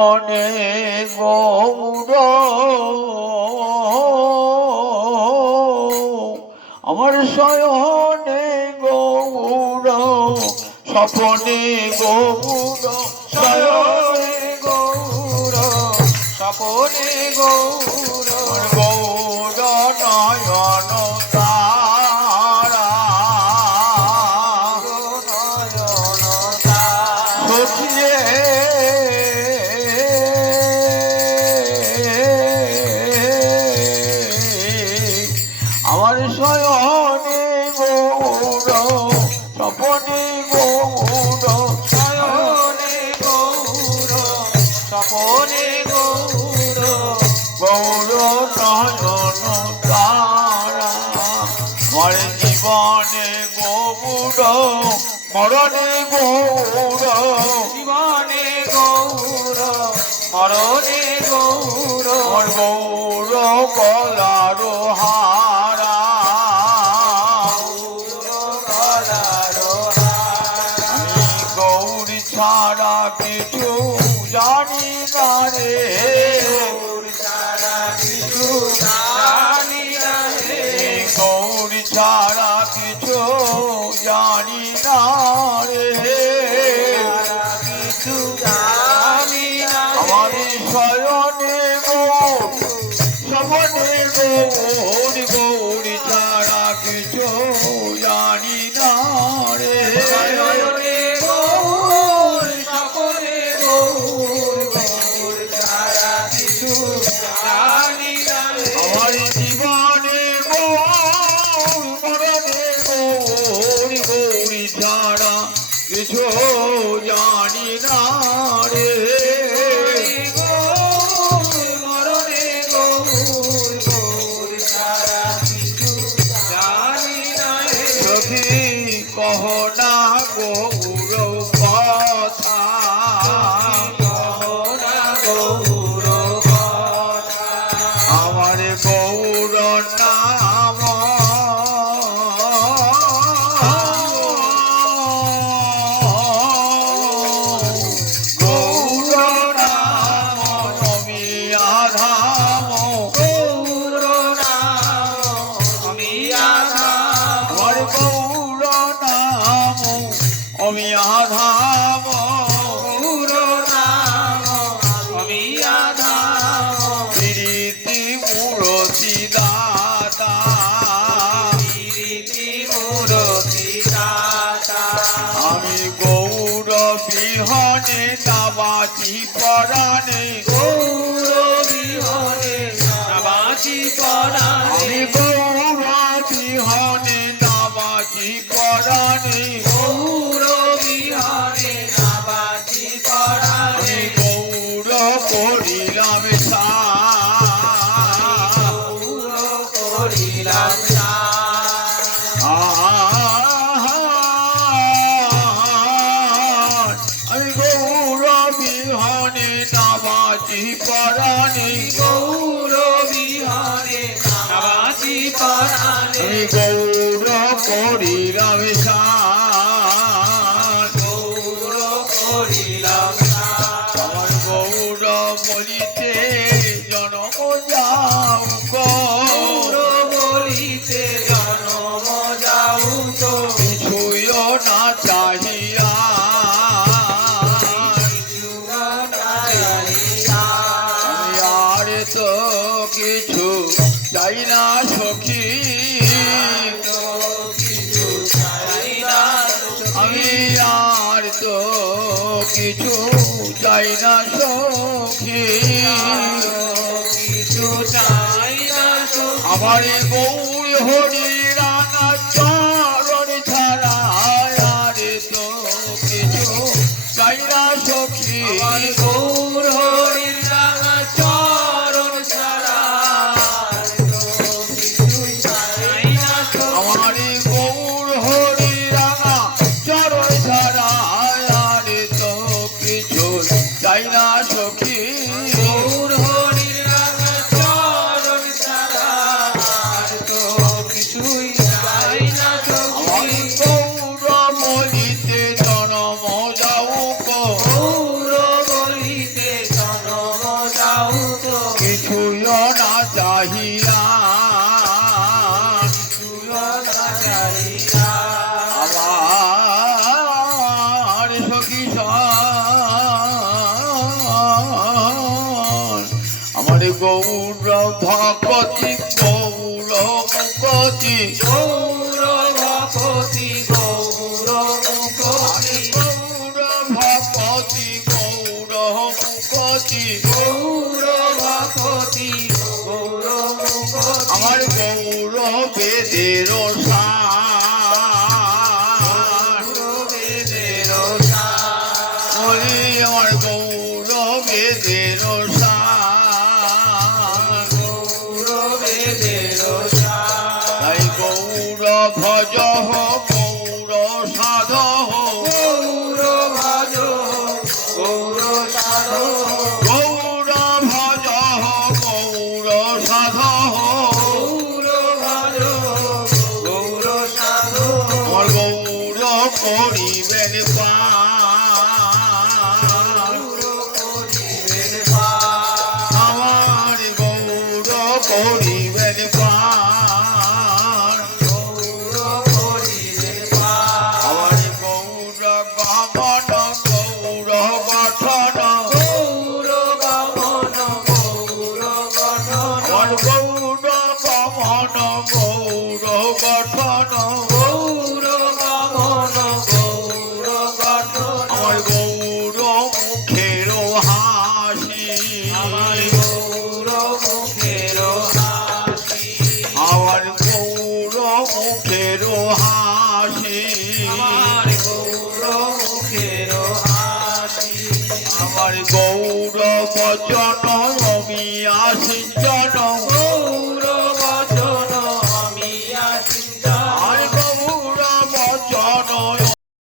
মনে গৌর আমার শয়নে গৌর স্বপনে গৌর শয়নে গৌর স্বপনে গৌর গৌর নয়ন তারা সখিয়ে আমার জীবনে গৌর মরণে গৌর জীবনে গৌর মরণে গৌর গৌর কলার হারা গৌরী ছাড়া কিছু জানি না রে কিছু জানি না। আমার শয়নে গৌর সবনে গৌর গৌরী জানি না রে শয়নে গৌর, স্বপনে গৌর, গৌর ছাড়া কিছু জানি না রে। আমার আধাম গৌর নাম আমি আধাম। প্রীতি মূরতি দাতা প্রীতি মূরতি দাতা। আমি গৌর বিহনে নাবাচি পরাণে গৌর বিহনে নাবাচি পরাণে। গৌর বিহনে নাবাচি পরাণে গৌর পরাণে গৌর করিলাম গৌর করিলাম আমার গৌর বলিতে জনম যাও গৌর বলিতে জনম যাও তো কিছুই না চাহিয়া। আর তো কিছু চাই না সখী। আমি আর তো কিছু চাই না সখী। আমার গৌর হরি চাই গৌর ভকতি গৌর মুকতি গৌর ভকতি গৌর মুখতি গৌর ভকতি গৌর মুকতি গৌর ভকতি গৌর মুখতি আমার গৌর বেদের সার ভজ গৌর সাধ গৌর ভজ গৌর সাধ গৌর ভজ গৌর সাধ গৌর ভজ গৌর সাধ আমার গৌর করিবেন পার আমার গৌর করিবেন গমন গৌর গঠন গৌর গমন গৌর গঠন আমার গৌর মুখের হাসি আমার গৌর মুখের হাসি আমার গৌর মুখের হাসি আমার গৌর মুখের হাসি আমার গৌর বচন অমিয়া সিঞ্চন